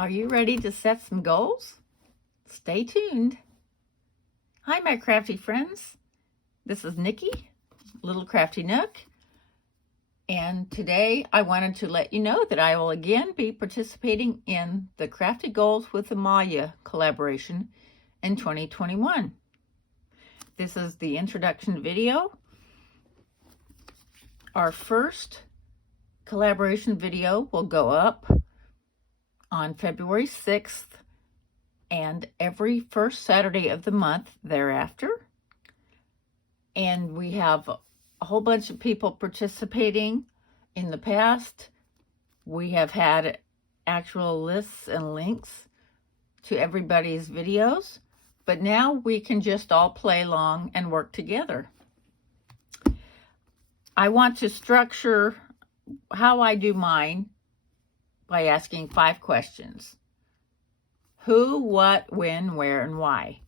Are you ready to set some goals? Stay tuned. Hi, my crafty friends. This is Nikki, Little Crafty Nook. And today I wanted to let you know that I will again be participating in the Crafty Goals with Amalia collaboration in 2021. This is the introduction video. Our first collaboration video will go up on February 6th and every first Saturday of the month thereafter. And we have a whole bunch of people participating. In the past, we have had actual lists and links to everybody's videos, but now we can just all play along and work together. I want to structure how I do mine by asking 5 questions. Who, what, when, where, and why.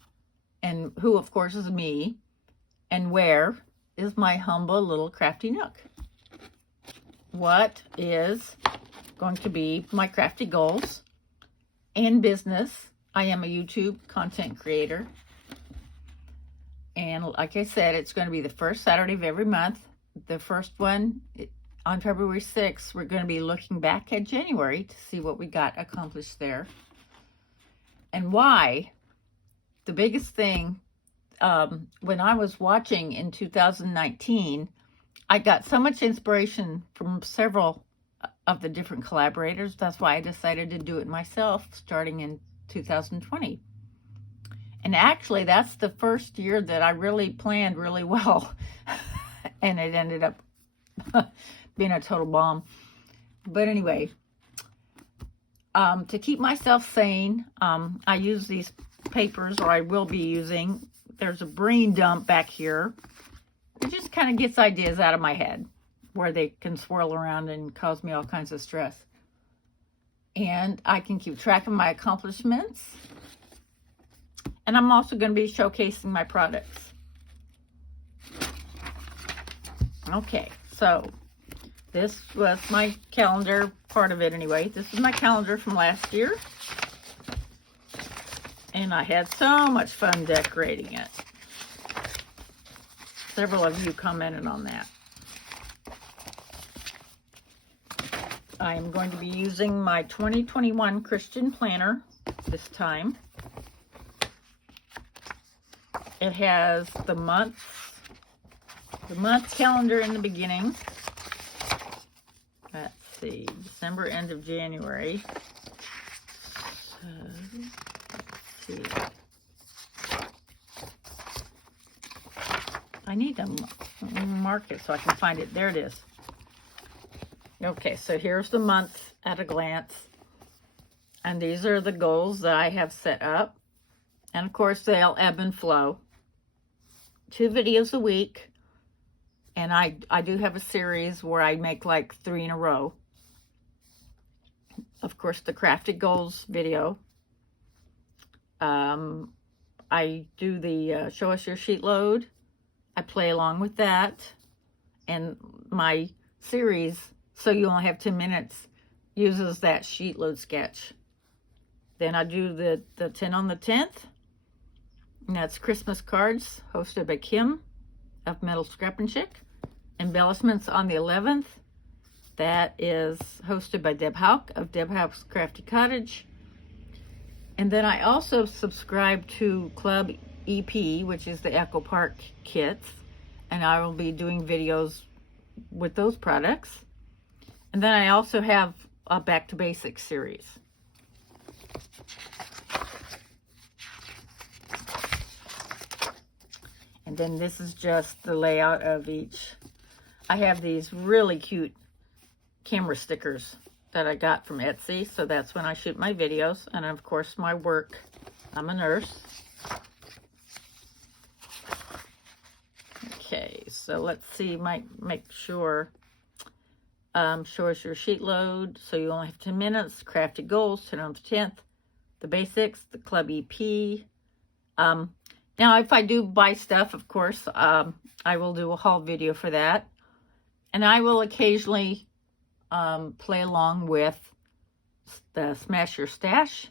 And who, of course, is me. And where is my humble little crafty nook. What is going to be my crafty goals and business? I am a YouTube content creator. And like I said, it's going to be the first Saturday of every month. The first one on February 6th, we're going to be looking back at January to see what we got accomplished there. And why, the biggest thing, when I was watching in 2019, I got so much inspiration from several of the different collaborators. That's why I decided to do it myself starting in 2020. And actually, that's the first year that I really planned really well. And it ended up being a total bomb. But anyway, to keep myself sane, I use these papers, or I will be using. There's a brain dump back here. It just kind of gets ideas out of my head where they can swirl around and cause me all kinds of stress. And I can keep track of my accomplishments. And I'm also going to be showcasing my products. Okay, so this was my calendar, part of it anyway. This is my calendar from last year. And I had so much fun decorating it. Several of you commented on that. I am going to be using my 2021 Christian planner this time. It has the month calendar in the beginning. Let's see, December, end of January. So, let's see. I need to mark it so I can find it. There it is. Okay, so here's the month at a glance. And these are the goals that I have set up. And of course, they'll ebb and flow. 2 videos a week. And I do have a series where I make like 3 in a row. Of course, the Crafty Goals video. I do the Show Us Your Sheet Load. I play along with that. And my series, So You Only Have 10 Minutes, uses that sheet load sketch. Then I do the 10 on the 10th. And that's Christmas cards, hosted by Kim of Metal Scrap and Chick. Embellishments on the 11th. That is hosted by Deb Hauk of Deb Hauk's Crafty Cottage. And then I also subscribe to Club EP, which is the Echo Park kits. And I will be doing videos with those products. And then I also have a Back to Basics series. And then this is just the layout of each. I have these really cute camera stickers that I got from Etsy. So that's when I shoot my videos. And of course my work. I'm a nurse. Okay, so let's see, might make sure. Show Us Your Sheet Load, So You Only Have 10 Minutes. Crafty Goals, 10 on the 10th. The Basics, the Club EP. Now, if I do buy stuff, of course, I will do a haul video for that. And I will occasionally play along with the Smash Your Stash,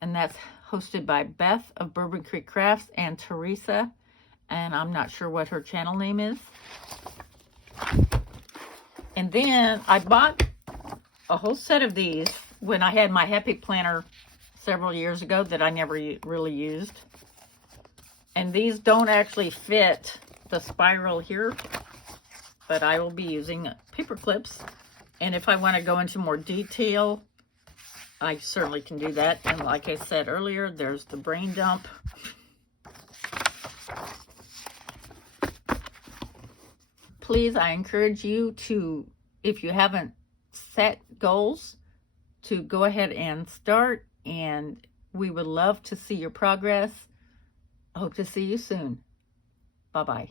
and that's hosted by Beth of Bourbon Creek Crafts and Teresa, and I'm not sure what her channel name is. And then I bought a whole set of these when I had my Happy Planner several years ago that I never really used. And these don't actually fit the spiral here, but I will be using paper clips. And if I want to go into more detail, I certainly can do that. And like I said earlier, there's the brain dump. Please, I encourage you to, if you haven't set goals, to go ahead and start, and we would love to see your progress. I hope to see you soon. Bye-bye.